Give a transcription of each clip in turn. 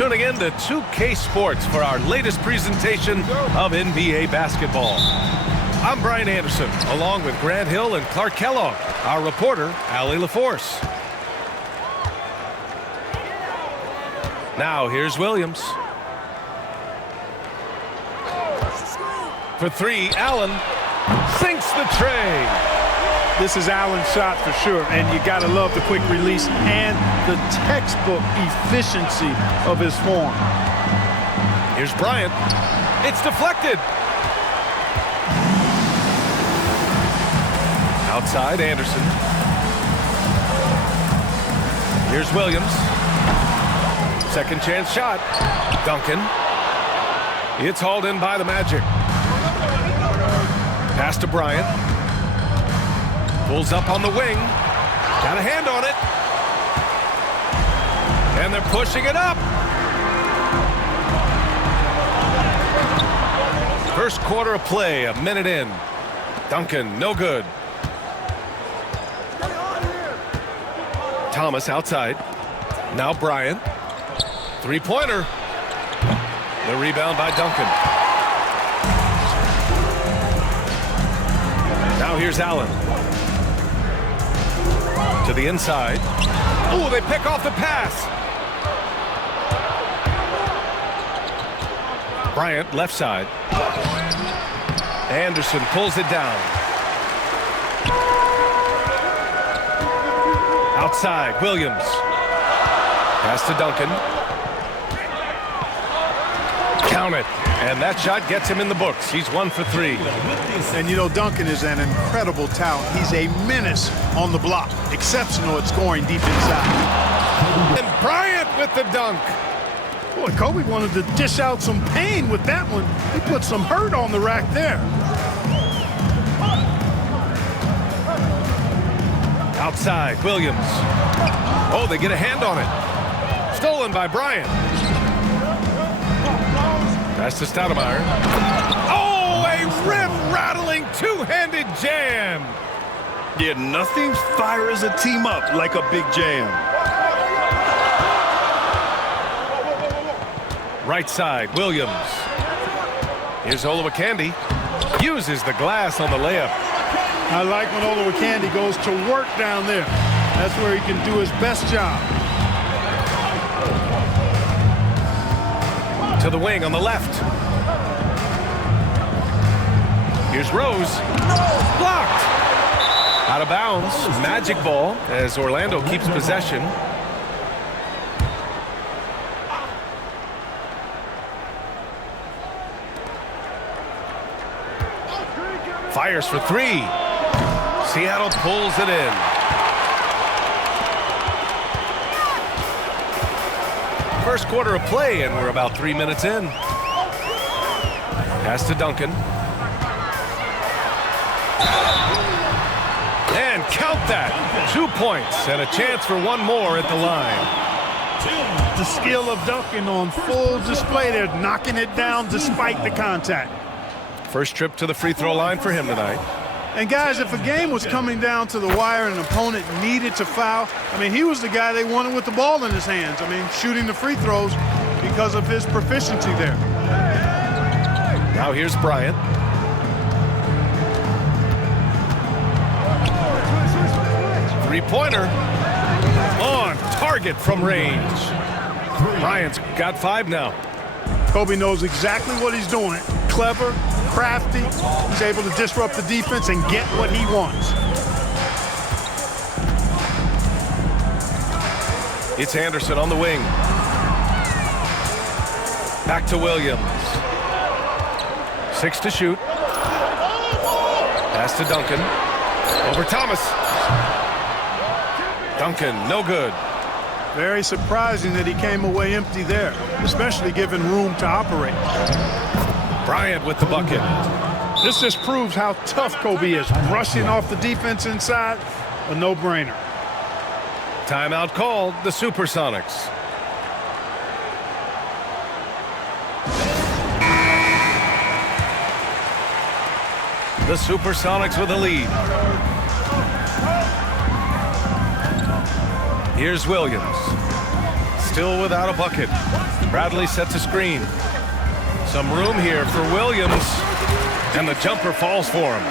tuning in to 2K Sports for our latest presentation of NBA basketball. I'm Brian Anderson, along with Grant Hill and Clark Kellogg. Our reporter, Allie LaForce. Now here's Williams. For three, Allen sinks the tray. This is Allen's shot for sure, and you got to love the quick release and the textbook efficiency of his form. Here's Bryant. It's deflected. Outside, Anderson. Here's Williams. Second chance shot. Duncan. It's hauled in by the Magic. Pass to Bryant. Pulls up on the wing. Got a hand on it. And they're pushing it up. First quarter of play, a minute in. Duncan, no good. Thomas outside. Now Bryant. Three-pointer. The rebound by Duncan. Now here's Allen. To the inside. Oh, they pick off the pass. Bryant, left side. Anderson pulls it down. Outside, Williams. Pass to Duncan. Count it. And that shot gets him in the books. He's 1 for 3. And you know, Duncan is an incredible talent. He's a menace on the block. Exceptional at scoring deep inside. And Bryant with the dunk. Boy, Kobe wanted to dish out some pain with that one. He put some hurt on the rack there. Outside, Williams. Oh, they get a hand on it. Stolen by Bryant. Pass to Stoudemire. Oh, a rim-rattling two-handed jam. Yeah, nothing fires a team up like a big jam. Right side, Williams. Here's Olowokandi. Uses the glass on the layup. I like when Olowokandi goes to work down there. That's where he can do his best job. To the wing on the left. Here's Rose. Blocked. Out of bounds. Magic ball as Orlando keeps possession. Fires for three. Seattle pulls it in. First quarter of play, and we're about 3 minutes in. Pass to Duncan. And count that. 2 points and a chance for one more at the line. The skill of Duncan on full display there, knocking it down despite the contact. First trip to the free throw line for him tonight. And guys, if a game was coming down to the wire and an opponent needed to foul, I mean, he was the guy they wanted with the ball in his hands. I mean, shooting the free throws because of his proficiency there. Now here's Bryant. Three-pointer. On target from range. Bryant's got 5 now. Kobe knows exactly what he's doing. Clever, crafty. He's able to disrupt the defense and get what he wants. It's Anderson on the wing. Back to Williams. 6 to shoot. Pass to Duncan. Over Thomas. Duncan, no good. Very surprising that he came away empty there, especially given room to operate. Bryant with the bucket. This just proves how tough Kobe is. Rushing off the defense inside, a no-brainer. Timeout called, the Supersonics. The Supersonics with a lead. Here's Williams. Still without a bucket. Bradley sets a screen. Some room here for Williams, and the jumper falls for him.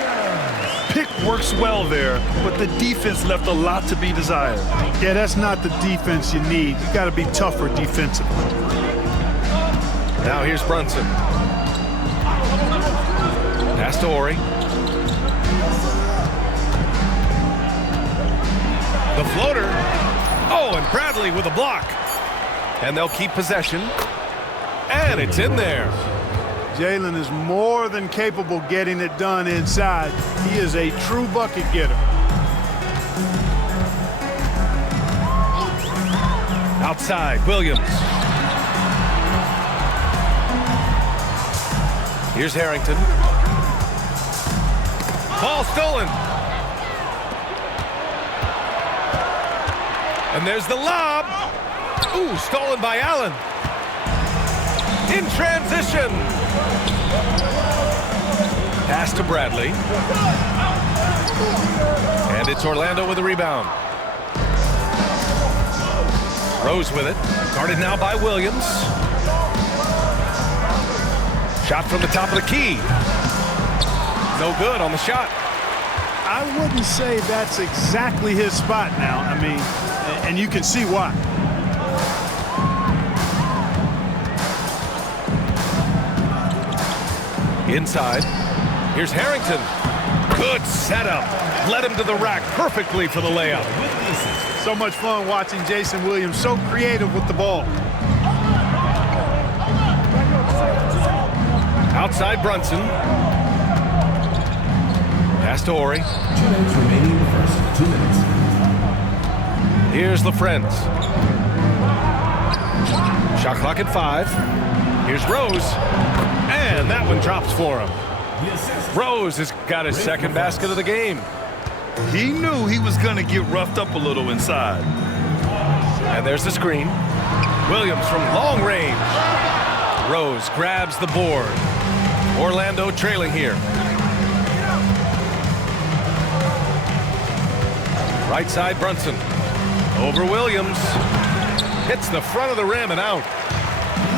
Pick works well there, but the defense left a lot to be desired. Yeah, that's not the defense you need. You got to be tougher defensively. Now here's Brunson. Pass to Ori. The floater. Oh, and Bradley with a block. And they'll keep possession. And it's in there. Jalen is more than capable getting it done inside. He is a true bucket getter. Outside, Williams. Here's Harrington. Ball stolen. And there's the lob. Ooh, stolen by Allen. In transition. Pass to Bradley. And it's Orlando with a rebound. Rose with it. Guarded now by Williams. Shot from the top of the key. No good on the shot. I wouldn't say that's exactly his spot now. I mean, and you can see why. Inside. Here's Harrington. Good setup. Led him to the rack perfectly for the layup. So much fun watching Jason Williams. So creative with the ball. Outside Brunson. Pass to Ori. 2 minutes remaining in the first. 2 minutes. Here's LaFrentz. Shot clock at 5. Here's Rose. And that one drops for him. Rose has got his second basket of the game. He knew he was going to get roughed up a little inside. And there's the screen. Williams from long range. Rose grabs the board. Orlando trailing here. Right side, Brunson. Over Williams. Hits the front of the rim and out.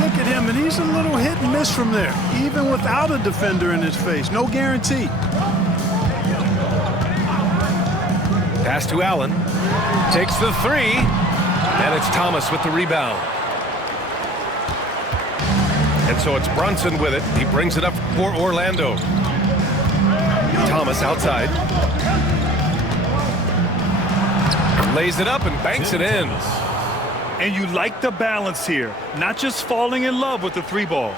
Look at him, and he's a little hit and miss from there, even without a defender in his face. No guarantee. Pass to Allen. Takes the 3. And it's Thomas with the rebound. And so it's Brunson with it. He brings it up for Orlando. Thomas outside. Lays it up and banks it in. And you like the balance here, not just falling in love with the 3-ball.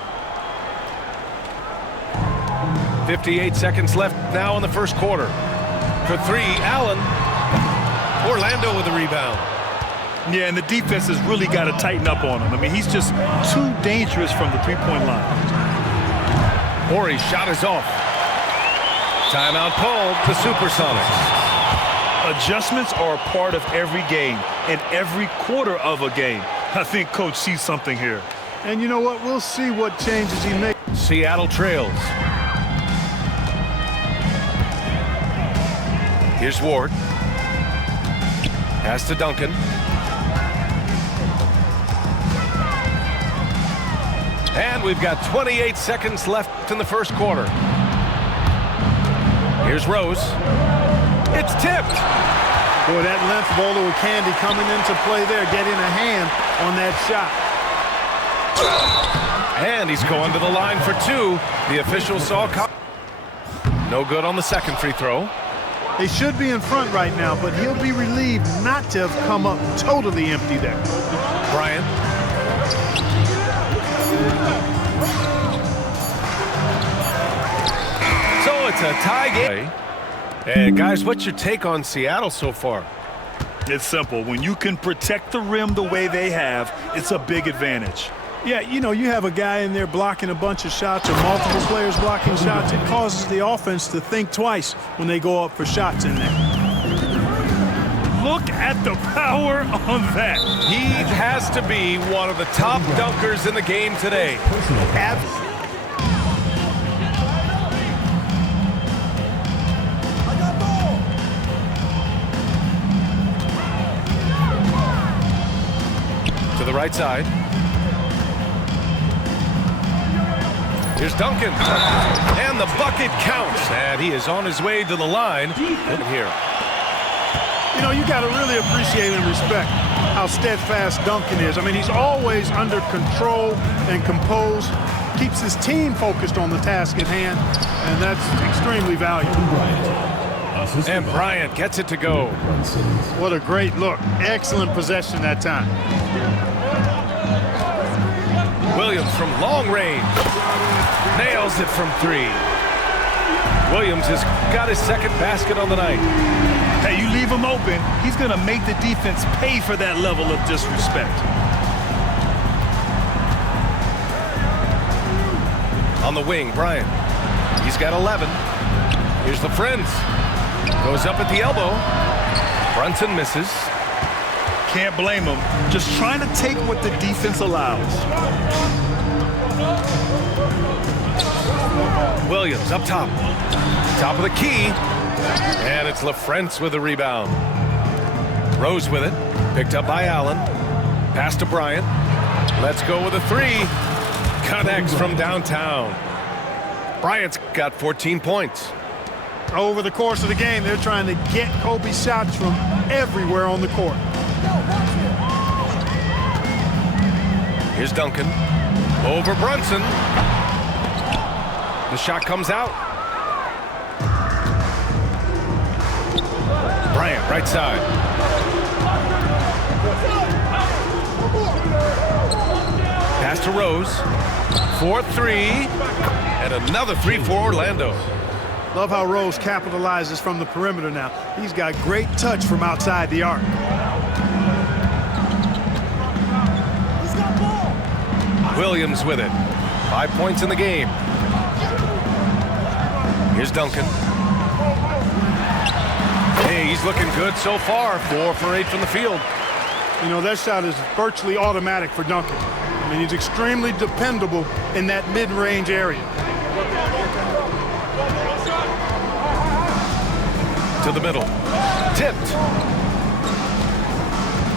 58 seconds left now in the first quarter. For 3, Allen. Orlando with the rebound. Yeah, and the defense has really got to tighten up on him. I mean, he's just too dangerous from the 3-point line. Ori's shot is off. Timeout called the Supersonics. Adjustments are a part of every game and every quarter of a game. I think Coach sees something here. And you know what? We'll see what changes he makes. Seattle trails. Here's Ward. Pass to Duncan. And we've got 28 seconds left in the first quarter. Here's Rose. It's tipped. Boy, that length of Olowokandi coming into play there, getting a hand on that shot. And he's going to the line for 2. The official saw. No good on the second free throw. They should be in front right now, but he'll be relieved not to have come up totally empty there. Bryant. So it's a tie game. Hey, guys, what's your take on Seattle so far? It's simple. When you can protect the rim the way they have, it's a big advantage. Yeah, you know, you have a guy in there blocking a bunch of shots or multiple players blocking shots. It causes the offense to think twice when they go up for shots in there. Look at the power on that. He has to be one of the top dunkers in the game today. To the right side. Here's Duncan. And the bucket counts. And he is on his way to the line. Look here. You know, you got to really appreciate and respect how steadfast Duncan is. I mean, he's always under control and composed. Keeps his team focused on the task at hand. And that's extremely valuable. And Bryant gets it to go. What a great look. Excellent possession that time. Williams from long range. Nails it from 3. Williams has got his second basket on the night. Hey, you leave him open, he's going to make the defense pay for that level of disrespect. On the wing, Bryant. He's got 11. Here's the friends. Goes up at the elbow. Brunson misses. Can't blame him. Just trying to take what the defense allows. Williams up top. Top of the key. And it's LaFrentz with the rebound. Rose with it. Picked up by Allen. Pass to Bryant. Let's go with a 3. Connects from downtown. Bryant's got 14 points. Over the course of the game, they're trying to get Kobe shots from everywhere on the court. Here's Duncan. Over Brunson. The shot comes out. Bryant, right side. Pass to Rose. 4-3. And another 3 for Orlando. Love how Rose capitalizes from the perimeter now. He's got great touch from outside the arc. Williams with it. 5 points in the game. Here's Duncan. Hey, he's looking good so far. 4 for 8 from the field. You know, that shot is virtually automatic for Duncan. I mean, he's extremely dependable in that mid-range area. To the middle. Tipped.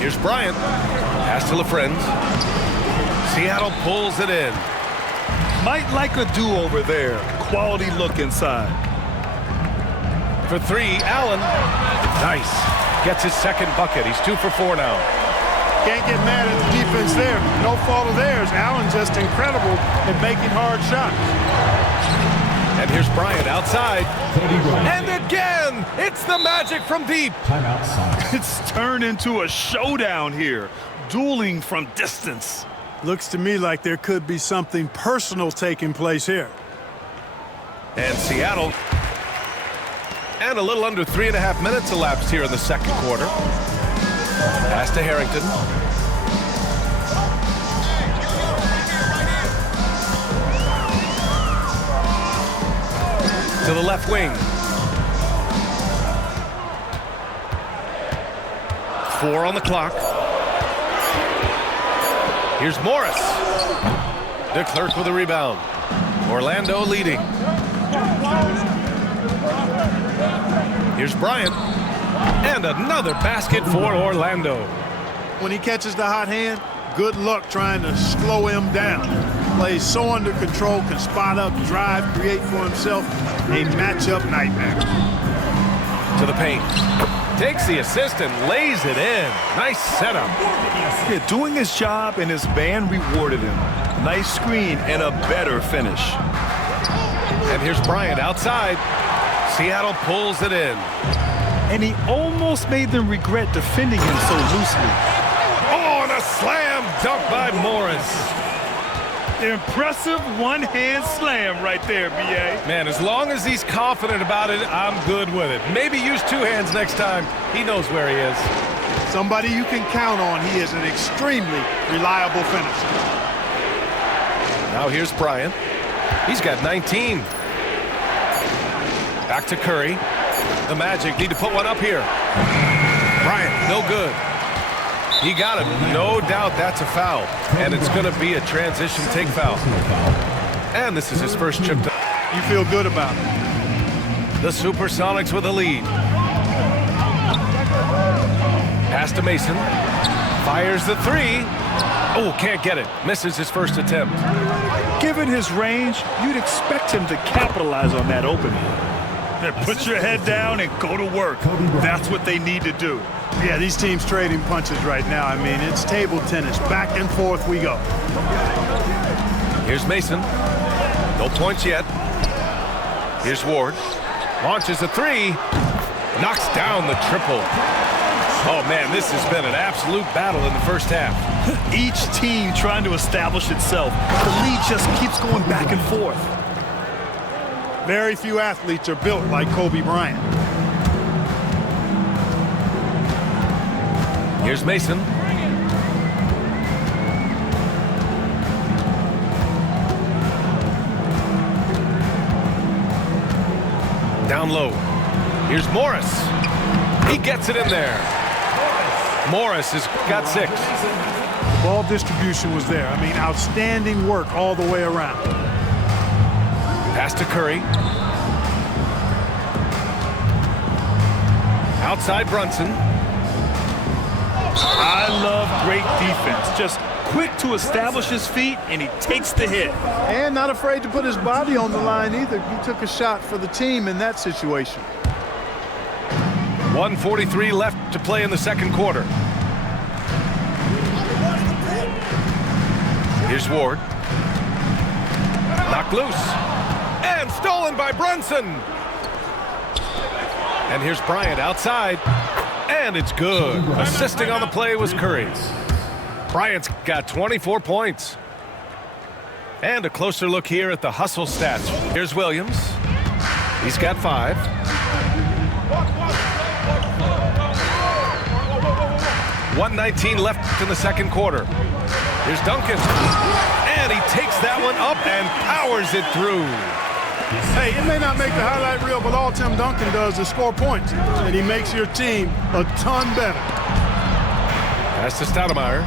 Here's Bryant. Pass to LaFrentz. Seattle pulls it in. Might like a do-over there. Quality look inside. For 3, Allen. Nice. Gets his second bucket. He's 2 for 4 now. Can't get mad at the defense there. No fault of theirs. Allen just incredible at making hard shots. And here's Bryant outside. And again, it's the magic from deep. Timeout, Sonics. It's turned into a showdown here. Dueling from distance. Looks to me like there could be something personal taking place here. And Seattle. And a little under 3.5 minutes elapsed here in the second quarter. Pass to Harrington. To the left wing. 4 on the clock. Here's Morris. De Klerk with a rebound. Orlando leading. Here's Bryant. And another basket for Orlando. When he catches the hot hand, good luck trying to slow him down. Plays so under control, can spot up, drive, create for himself a matchup nightmare. To the paint. Takes the assist and lays it in. Nice setup. Yeah, doing his job, and his band rewarded him. Nice screen and a better finish. And here's Bryant outside. Seattle pulls it in. And he almost made them regret defending him so loosely. Oh, and a slam dunk by Morris. Impressive one-hand slam right there, B.A. Man, as long as he's confident about it, I'm good with it. Maybe use 2 hands next time. He knows where he is. Somebody you can count on. He is an extremely reliable finisher. Now here's Bryant. He's got 19. Back to Curry. The Magic need to put one up here. Bryant, no good. He got it. No doubt that's a foul. And it's going to be a transition take foul. And this is his first trip to... You feel good about it. The Supersonics with a lead. Pass to Mason. Fires the 3. Oh, can't get it. Misses his first attempt. Given his range, you'd expect him to capitalize on that opening. Put your head down and go to work. That's what they need to do. Yeah, these teams trading punches right now. I mean, it's table tennis. Back and forth we go. Here's Mason. No points yet. Here's Ward. Launches a three. Knocks down the triple. Oh, man, this has been an absolute battle in the first half. Each team trying to establish itself. The lead just keeps going back and forth. Very few athletes are built like Kobe Bryant. Here's Mason. Down low. Here's Morris. He gets it in there. Morris has got 6. The ball distribution was there. I mean, outstanding work all the way around. Pass to Curry. Outside Brunson. I love great defense. Just quick to establish his feet, and he takes the hit. And not afraid to put his body on the line either. He took a shot for the team in that situation. 1:43 left to play in the second quarter. Here's Ward. Knocked loose. And stolen by Brunson. And here's Bryant outside. And it's good. Assisting on the play was Curry. Bryant's got 24 points. And a closer look here at the hustle stats. Here's Williams. He's got 5. .119 left in the second quarter. Here's Duncan. And he takes that one up and powers it through. Hey, it may not make the highlight reel, but all Tim Duncan does is score points. And he makes your team a ton better. Pass to Stoudemire.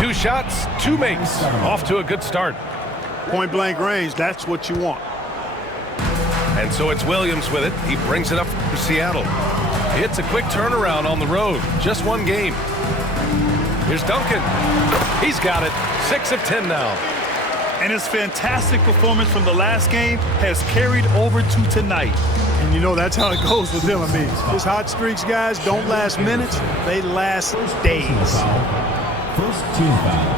Two shots, 2 makes. Off to a good start. Point blank range, that's what you want. And so it's Williams with it. He brings it up for Seattle. It's a quick turnaround on the road. Just 1 game. Here's Duncan. He's got it. 6 of 10 now. And his fantastic performance from the last game has carried over to tonight. And you know that's how it goes with him. I mean, his hot streaks, guys, don't last minutes. They last days. First team foul.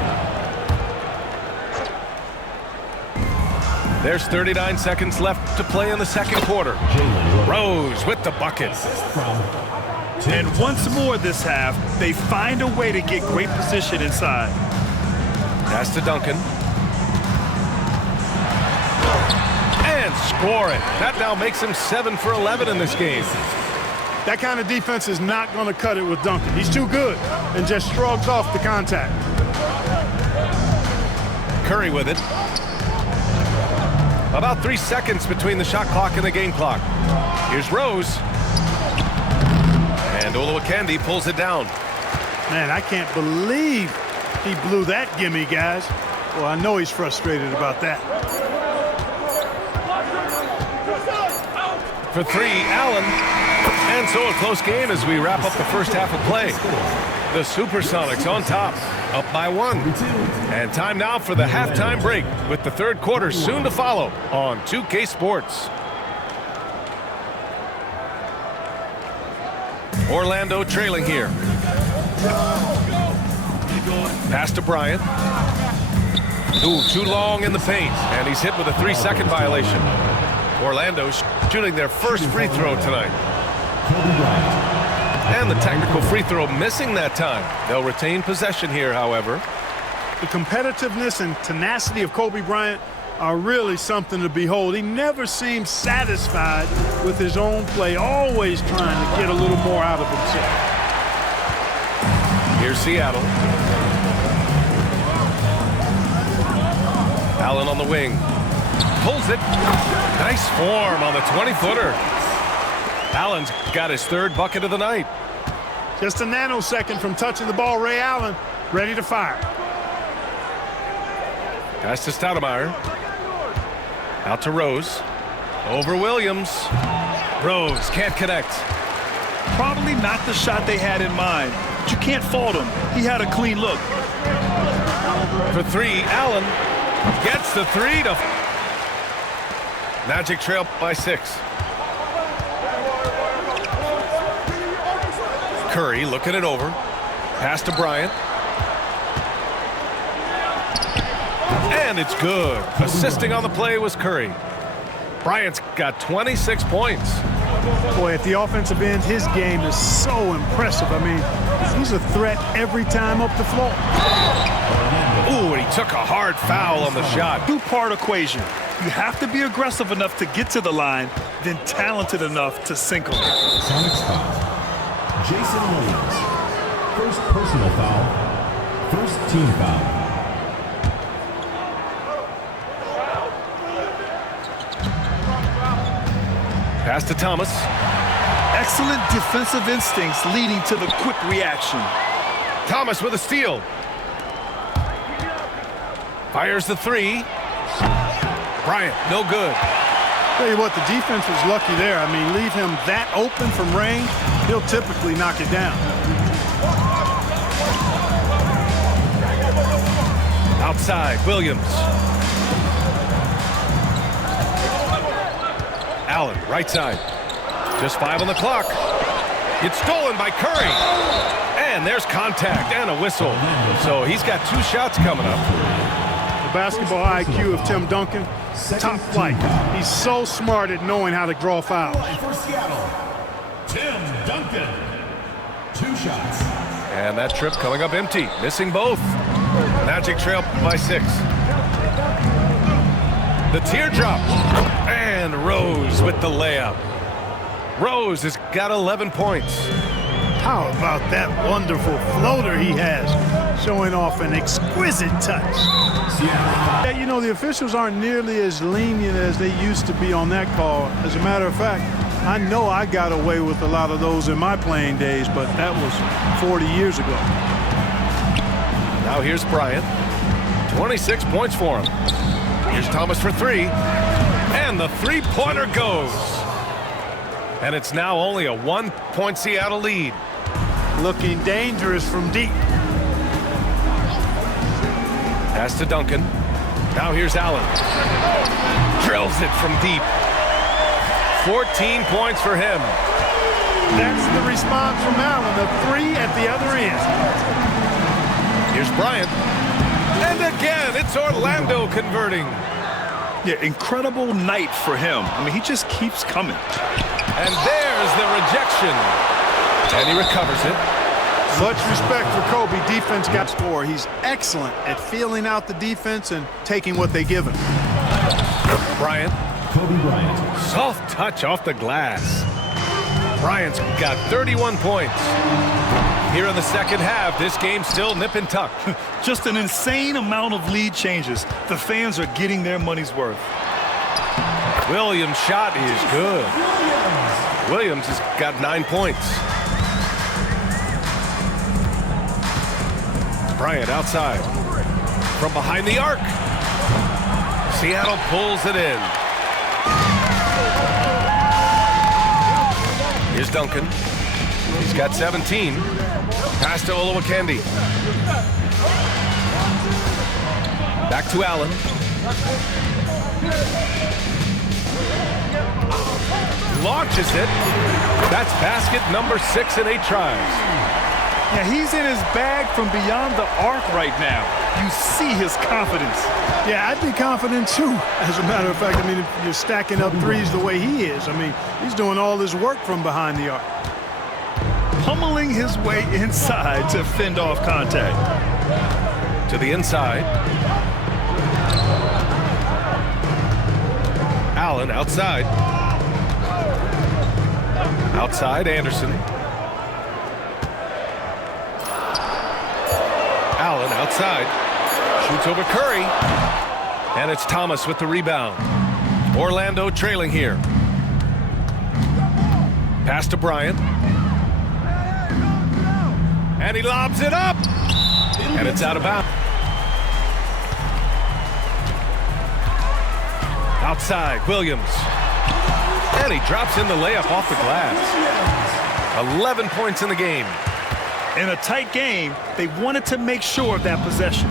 There's 39 seconds left to play in the second quarter. Rose with the bucket. And once more this half, they find a way to get great position inside. Pass to Duncan. And score it. That now makes him 7 for 11 in this game. That kind of defense is not going to cut it with Duncan. He's too good and just shrugs off the contact. Curry with it. About 3 seconds between the shot clock and the game clock. Here's Rose. And Olowokandi pulls it down. Man, I can't believe he blew that gimme, guys. Well, I know he's frustrated about that. For 3, Allen. And so a close game as we wrap up the first half of play. The Supersonics on top, up by 1. And time now for the halftime break with the third quarter soon to follow on 2K Sports. Orlando trailing here. Pass to Bryant. Ooh, too long in the paint, and he's hit with a 3-second violation. Orlando shooting their first free throw tonight. And the technical free throw missing that time. They'll retain possession here, however. The competitiveness and tenacity of Kobe Bryant are really something to behold. He never seems satisfied with his own play, always trying to get a little more out of himself. Here's Seattle. Allen on the wing. Pulls it. Nice form on the 20-footer. Allen's got his 3rd bucket of the night. Just a nanosecond from touching the ball, Ray Allen, ready to fire. Pass to Stoudemire. Out to Rose. Over Williams. Rose can't connect. Probably not the shot they had in mind, but you can't fault him. He had a clean look. For three, Allen gets the three to Magic trail by 6. Curry looking it over. Pass to Bryant. And it's good. Assisting on the play was Curry. Bryant's got 26 points. Boy, at the offensive end, his game is so impressive. I mean, he's a threat every time up the floor. Ooh, and he took a hard foul on the shot. Two-part equation. You have to be aggressive enough to get to the line, then talented enough to sink them. Sonics foul. Jason Williams. First personal foul. First team foul. Pass to Thomas. Excellent defensive instincts leading to the quick reaction. Thomas with a steal. Fires the three. Bryant, no good. Tell you what, the defense was lucky there. I mean, leave him that open from range, he'll typically knock it down. Outside, Williams. Allen, right side. Just 5 on the clock. It's stolen by Curry. And there's contact and a whistle. So he's got 2 shots coming up. The basketball IQ of Tim Duncan, top flight. He's so smart at knowing how to draw fouls. For Seattle, Tim Duncan. 2 shots. And that trip coming up empty. Missing both. Magic trail by 6. The teardrop. And Rose with the layup. Rose has got 11 points. How about that wonderful floater he has, showing off an exquisite touch. Yeah, you know, the officials aren't nearly as lenient as they used to be on that call. As a matter of fact, I know I got away with a lot of those in my playing days, but that was 40 years ago. Now here's Bryant. 26 points for him. Here's Thomas for 3. And the three-pointer goes. And it's now only a 1-point Seattle lead. Looking dangerous from deep. Pass to Duncan. Now here's Allen. Drills it from deep. 14 points for him. That's the response from Allen, the 3 at the other end. Here's Bryant. And again, it's Orlando converting. Yeah, incredible night for him. I mean, he just keeps coming. And there's the rejection. And he recovers it. Much respect for Kobe. Defense got score. He's excellent at feeling out the defense and taking what they give him. Bryant. Kobe Bryant. Soft touch off the glass. Bryant's got 31 points. Here in the second half, this game's still nip and tuck. Just an insane amount of lead changes. The fans are getting their money's worth. Williams' shot is good. Williams has got 9 points. Bryant outside. From behind the arc. Seattle pulls it in. Here's Duncan. He's got 17. Pass to Olowokandi. Back to Allen. Launches it. That's basket number 6 in 8 tries. Yeah, he's in his bag from beyond the arc right now. You see his confidence. Yeah, I'd be confident too. As a matter of fact, I mean, if you're stacking up threes the way he is, I mean, he's doing all his work from behind the arc. Pummeling his way inside to fend off contact. To the inside. Allen outside. Outside, Anderson. Allen outside. Shoots over Curry. And it's Thomas with the rebound. Orlando trailing here. Pass to Bryant. And he lobs it up. And it's out of bounds. Outside, Williams. And he drops in the layup off the glass. 11 points in the game. In a tight game, they wanted to make sure of that possession.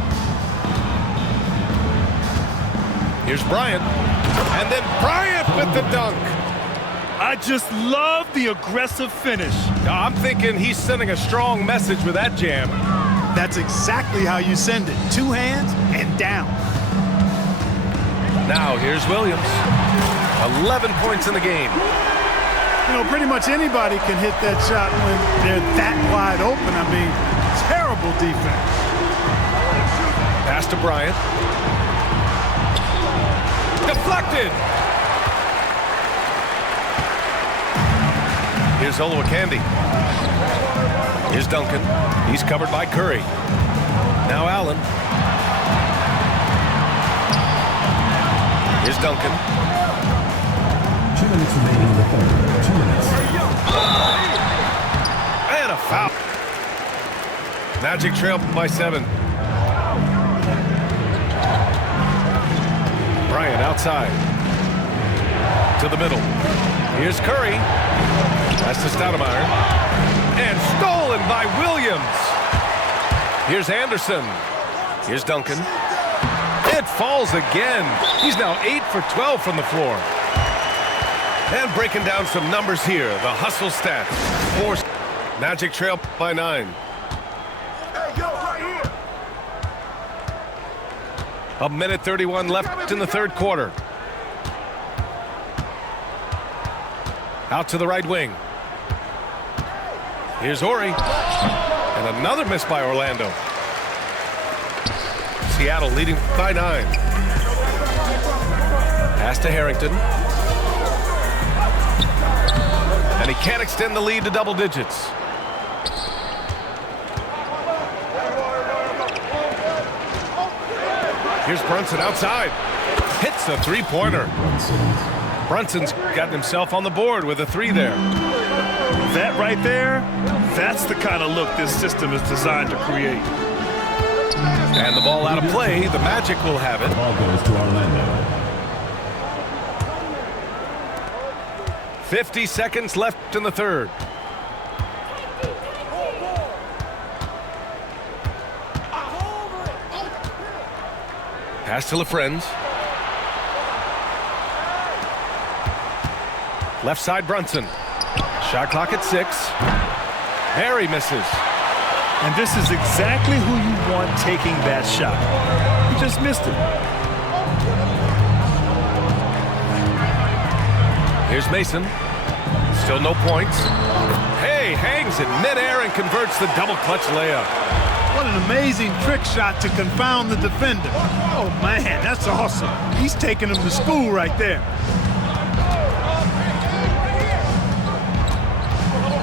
Here's Bryant. And then Bryant with the dunk. I just love the aggressive finish. I'm thinking he's sending a strong message with that jam. That's exactly how you send it. 2 hands and down. Now here's Williams. 11 points in the game. You know, pretty much anybody can hit that shot when they're that wide open. I mean, terrible defense. Pass to Bryant. Deflected. Here's Olowokandi. Here's Duncan. He's covered by Curry. Now Allen. Here's Duncan. 2 minutes remaining in the third. 2 minutes. And a foul. Magic trail by 7. Bryant outside. To the middle. Here's Curry. That's to Stoudemire. And stolen by Williams. Here's Anderson. Here's Duncan. It falls again. He's now 8 for 12 from the floor. And breaking down some numbers here. The hustle stats. Magic trail by 9. A minute 31 left in the third quarter. Out to the right wing. Here's Ori. And another miss by Orlando. Seattle leading by 9. Pass to Harrington. And he can't extend the lead to double digits. Here's Brunson outside. Hits a three-pointer. Brunson's gotten himself on the board with a 3 there. That right there, that's the kind of look this system is designed to create. And the ball out of play. The Magic will have it. The ball goes to Orlando. 50 seconds left in the third. Pass to LaFrentz. Left side Brunson. Shot clock at 6. Harry misses. And this is exactly who you want taking that shot. He just missed it. Here's Mason. Still no points. Hey, hangs in midair and converts the double clutch layup. What an amazing trick shot to confound the defender. Oh, man, that's awesome. He's taking him to school right there.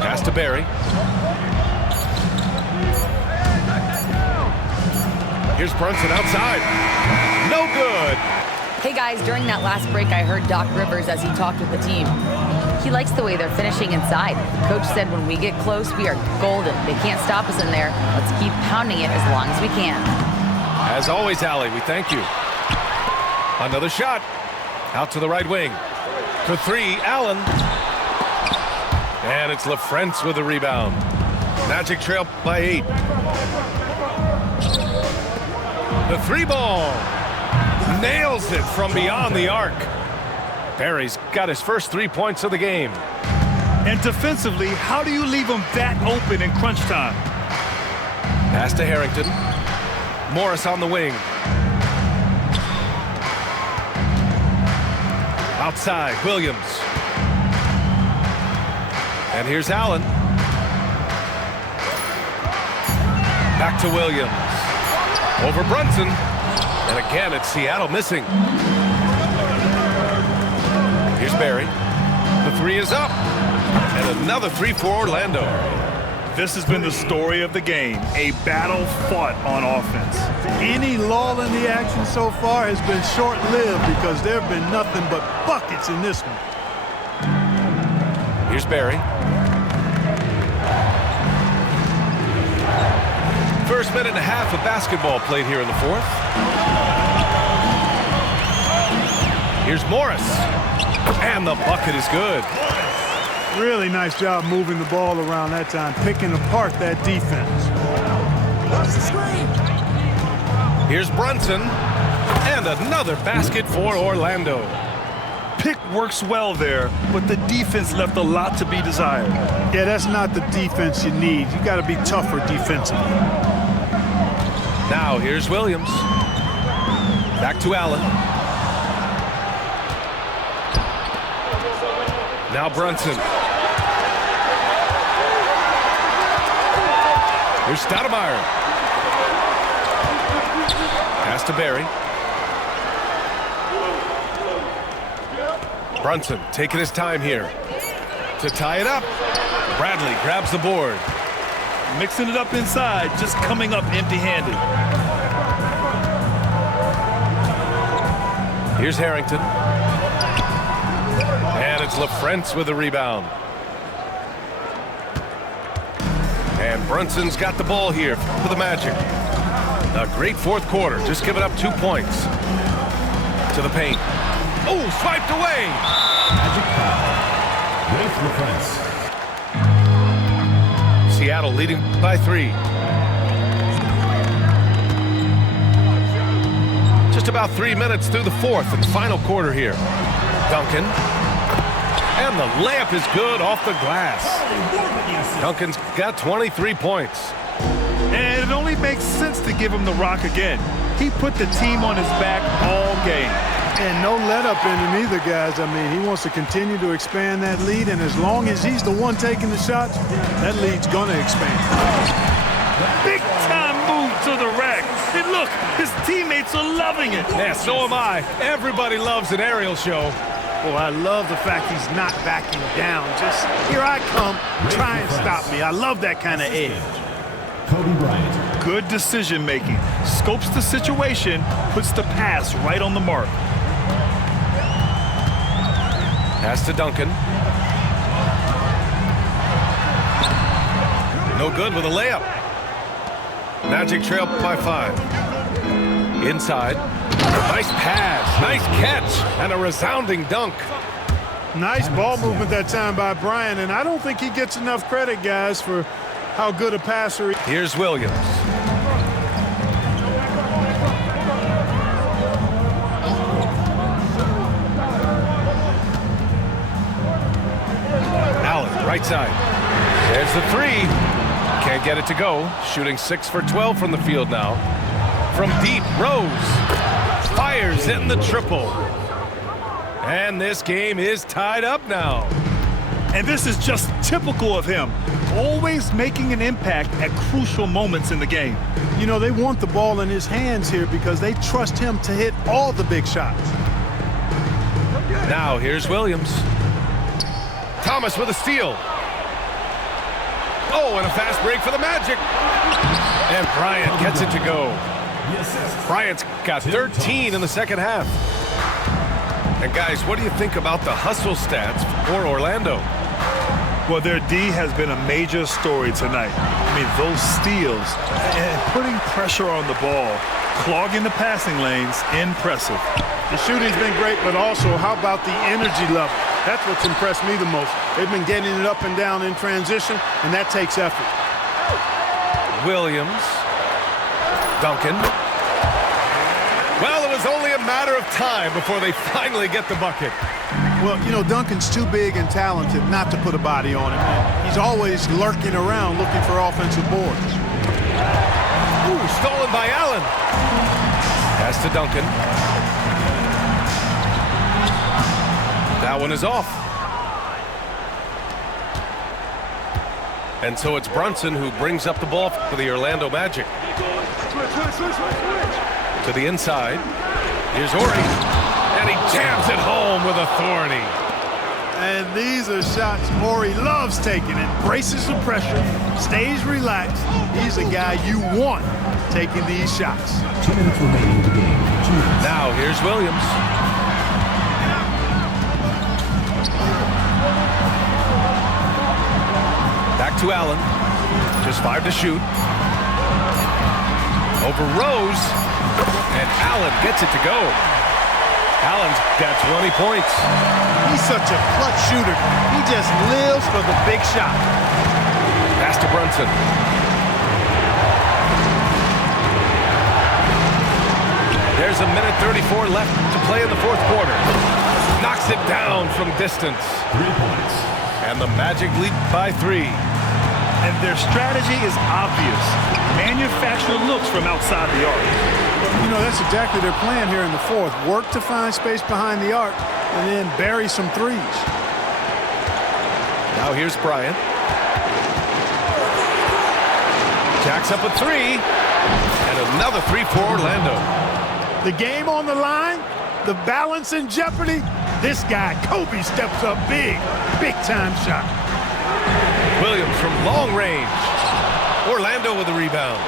Pass to Barry. Here's Brunson outside. No good. Hey guys, during that last break, I heard Doc Rivers as he talked with the team. He likes the way they're finishing inside. Coach said when we get close, we are golden. They can't stop us in there. Let's keep pounding it as long as we can. As always, Allie, we thank you. Another shot. Out to the right wing. To 3, Allen. And it's LaFrentz with the rebound. Magic trail by 8. The 3-ball. Nails it from beyond the arc. Barry's got his first 3 points of the game. And defensively, how do you leave them that open in crunch time? Pass to Harrington. Morris on the wing. Outside, Williams. And here's Allen. Back to Williams. Over Brunson. And again, it's Seattle missing. Here's Barry. The 3 is up. And another 3 for Orlando. This has been the story of the game, a battle fought on offense. Any lull in the action so far has been short-lived because there have been nothing but buckets in this one. Here's Barry. First minute and a half of basketball played here in the fourth. Here's Morris. And the bucket is good. Really nice job moving the ball around that time, picking apart that defense. Here's Brunson, and another basket for Orlando. Pick works well there, but the defense left a lot to be desired. Yeah, that's not the defense you need. You got to be tougher defensively. Now here's Williams. Back to Allen. Now Brunson. Here's Stoudemire. Pass to Barry. Brunson taking his time here to tie it up. Bradley grabs the board. Mixing it up inside, just coming up empty-handed. Here's Harrington. And it's LaFrentz with the rebound. And Brunson's got the ball here for the Magic. A great fourth quarter, just giving up 2 points. To the paint. Oh, swiped away. Magic foul. With LaFrentz. Seattle leading by 3. Just about 3 minutes through the fourth and final quarter here. Duncan. And the layup is good off the glass. Duncan's got 23 points. And it only makes sense to give him the rock again. He put the team on his back all game. And no let up in him either, guys. I mean, he wants to continue to expand that lead, and as long as he's the one taking the shots, that lead's going to expand. Big time move to the rack. And look, his teammates are loving it. Yeah, so am I. Everybody loves an aerial show. Well, I love the fact he's not backing down. Just, here I come, try and stop me. I love that kind of edge. Kobe Bryant. Good decision making. Scopes the situation, puts the pass right on the mark. Pass to Duncan. No good with a layup. Magic trail by 5. Inside. Nice pass, nice catch, and a resounding dunk. Nice ball movement that time by Bryant, and I don't think he gets enough credit, guys, for how good a passer he is. Here's Williams. Allen, right side. There's the 3. Can't get it to go. Shooting 6 for 12 from the field now. From deep, Rose fires in the triple. And this game is tied up now. And this is just typical of him. Always making an impact at crucial moments in the game. You know, they want the ball in his hands here because they trust him to hit all the big shots. Now here's Williams. Thomas with a steal. Oh, and a fast break for the Magic. And Bryant gets it to go. Bryant's got 13 in the second half. And guys, what do you think about the hustle stats for Orlando? Well, their D has been a major story tonight. I mean, those steals and putting pressure on the ball, clogging the passing lanes, impressive. The shooting's been great, but also how about the energy level? That's what's impressed me the most. They've been getting it up and down in transition, and that takes effort. Williams. Duncan. Well, it was only a matter of time before they finally get the bucket. Well, you know, Duncan's too big and talented not to put a body on him. He's always lurking around looking for offensive boards. Ooh, stolen by Allen. Pass to Duncan. That one is off. And so it's Brunson who brings up the ball for the Orlando Magic. To the inside. Here's Ori. And he jams it home with authority. And these are shots Ori loves taking. It braces the pressure, stays relaxed. He's a guy you want taking these shots. 2 minutes remaining in the game. Now here's Williams. Back to Allen. Just 5 to shoot. Over Rose. And Allen gets it to go. Allen's got 20 points. He's such a clutch shooter. He just lives for the big shot. Pass to Brunson. There's a minute 34 left to play in the fourth quarter. Knocks it down from distance. 3 points. And the Magic lead by 3. And their strategy is obvious. Manufacture looks from outside the arc. You know, that's exactly their plan here in the fourth. Work to find space behind the arc and then bury some threes. Now here's Bryant. Jacks up a 3. And another 3 for Orlando. The game on the line, the balance in jeopardy. This guy, Kobe, steps up big. Big-time shot. Williams from long range. Orlando with the rebound.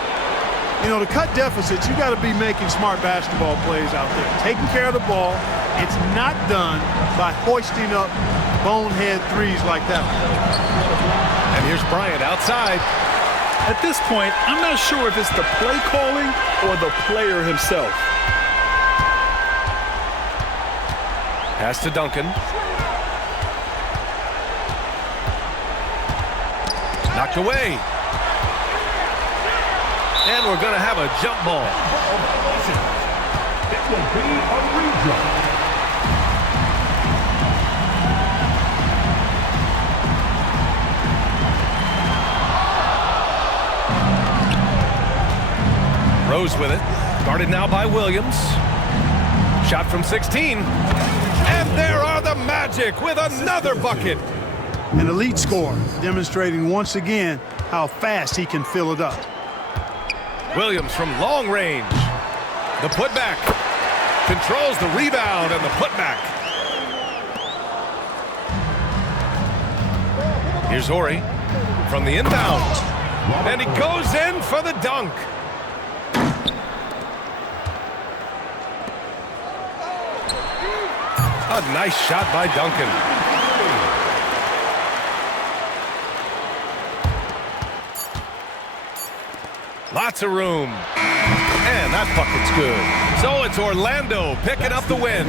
You know, to cut deficits, you got to be making smart basketball plays out there. Taking care of the ball. It's not done by hoisting up bonehead threes like that. And here's Bryant outside. At this point, I'm not sure if it's the play calling or the player himself. Pass to Duncan. Knocked away. And we're going to have a jump ball. It will be a redraw. Rose with it. Guarded now by Williams. Shot from 16. And there are the Magic with another bucket. An elite scorer, demonstrating once again how fast he can fill it up. Williams from long range. The putback. Controls the rebound and the putback. Here's Horry from the inbound. And he goes in for the dunk. A nice shot by Duncan. Lots of room. And that bucket's good. So it's Orlando picking up the win.